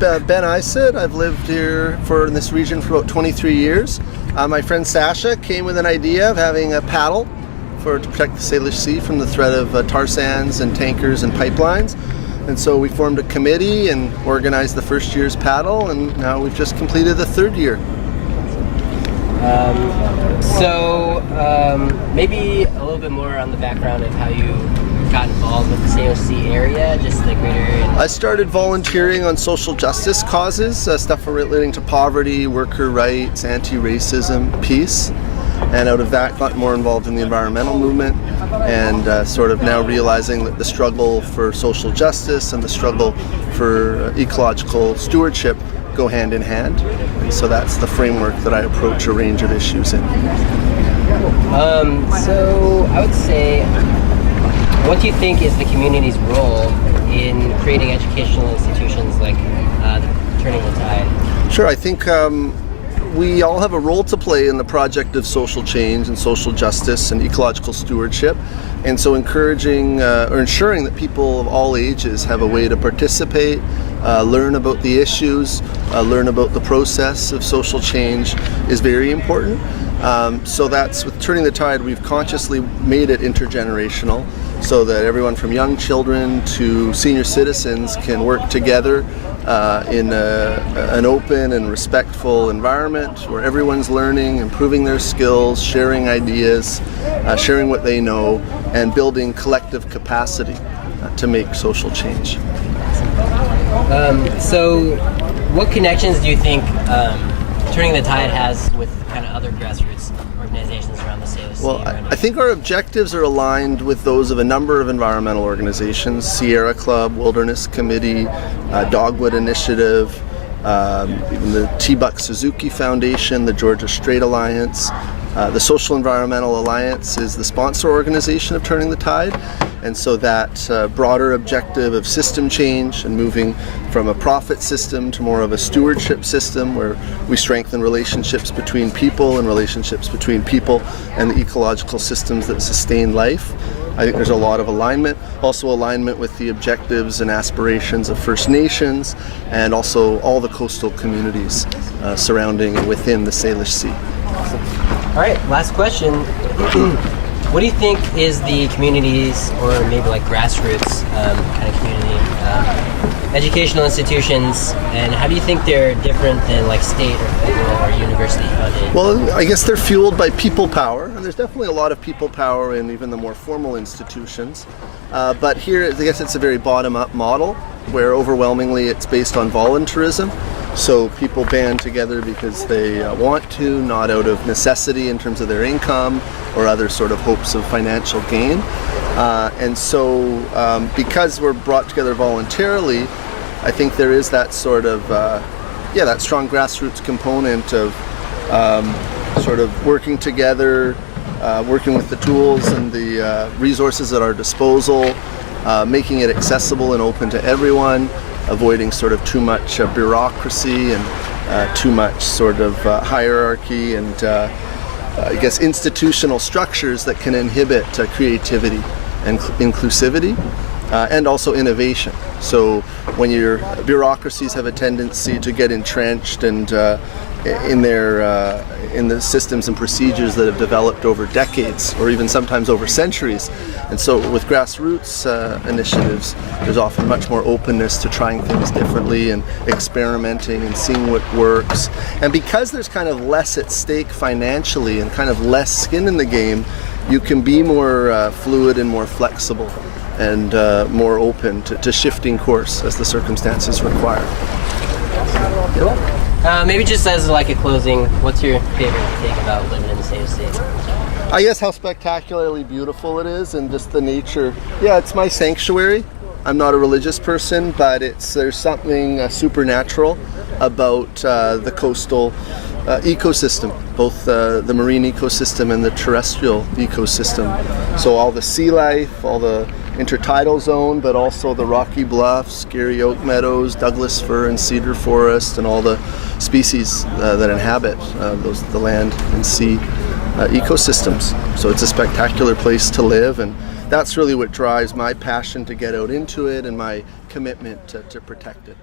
Ben Isid. I've lived here in this region for about 23 years. My friend Sasha came with an idea of having a paddle to protect the Salish Sea from the threat of tar sands and tankers and pipelines. And so we formed a committee and organized the first year's paddle, and now we've just completed the third year. Maybe a little bit more on the background of how you got involved with the Salish Sea area, just the greater area. I started volunteering on social justice causes, stuff relating to poverty, worker rights, anti-racism, peace. And out of that got more involved in the environmental movement, and sort of now realizing that the struggle for social justice and the struggle for ecological stewardship go hand in hand. And so that's the framework that I approach a range of issues in. So I would say, what do you think is the community's role in creating educational institutions like Turning the Tide? Sure, I think we all have a role to play in the project of social change and social justice and ecological stewardship. And so encouraging or ensuring that people of all ages have a way to participate, learn about the issues, learn about the process of social change is very important. So that's with Turning the Tide, we've consciously made it intergenerational so that everyone from young children to senior citizens can work together in an open and respectful environment where everyone's learning, improving their skills, sharing ideas, sharing what they know, and building collective capacity to make social change. So what connections do you think Turning the Tide has with kind of other grassroots organizations around the Salish Sea? Well, I think our objectives are aligned with those of a number of environmental organizations: Sierra Club, Wilderness Committee, Dogwood Initiative, even the T-Buck Suzuki Foundation, the Georgia Strait Alliance. The Social Environmental Alliance is the sponsor organization of Turning the Tide, and so that broader objective of system change and moving from a profit system to more of a stewardship system where we strengthen relationships between people and relationships between people and the ecological systems that sustain life. I think there's a lot of alignment, also alignment with the objectives and aspirations of First Nations and also all the coastal communities surrounding and within the Salish Sea. All right, last question. What do you think is the communities, or maybe like grassroots kind of community, educational institutions, and how do you think they're different than like state or federal or university funded? Well, I guess they're fueled by people power, and there's definitely a lot of people power in even the more formal institutions. But here, I guess it's a very bottom-up model, where overwhelmingly it's based on voluntarism. So people band together because they want to, not out of necessity in terms of their income or other sort of hopes of financial gain. And so because we're brought together voluntarily, I think there is that sort of, that strong grassroots component of sort of working together, working with the tools and the resources at our disposal, making it accessible and open to everyone, avoiding sort of too much bureaucracy and too much sort of hierarchy and I guess institutional structures that can inhibit creativity and inclusivity and also innovation. So when your bureaucracies have a tendency to get entrenched and in the systems and procedures that have developed over decades or even sometimes over centuries. And so with grassroots initiatives, there's often much more openness to trying things differently and experimenting and seeing what works. And because there's kind of less at stake financially and kind of less skin in the game, you can be more fluid and more flexible and more open to shifting course as the circumstances require. Cool. Maybe just as like a closing, what's your favorite thing about living in the Salish Sea? I guess how spectacularly beautiful it is and just the nature. Yeah, it's my sanctuary. I'm not a religious person, but there's something supernatural about the coastal ecosystem, both the marine ecosystem and the terrestrial ecosystem. So all the sea life, all the intertidal zone, but also the rocky bluffs, scary oak meadows, Douglas fir and cedar forest, and all the species that inhabit the land and sea ecosystems. So it's a spectacular place to live, and that's really what drives my passion to get out into it and my commitment to protect it.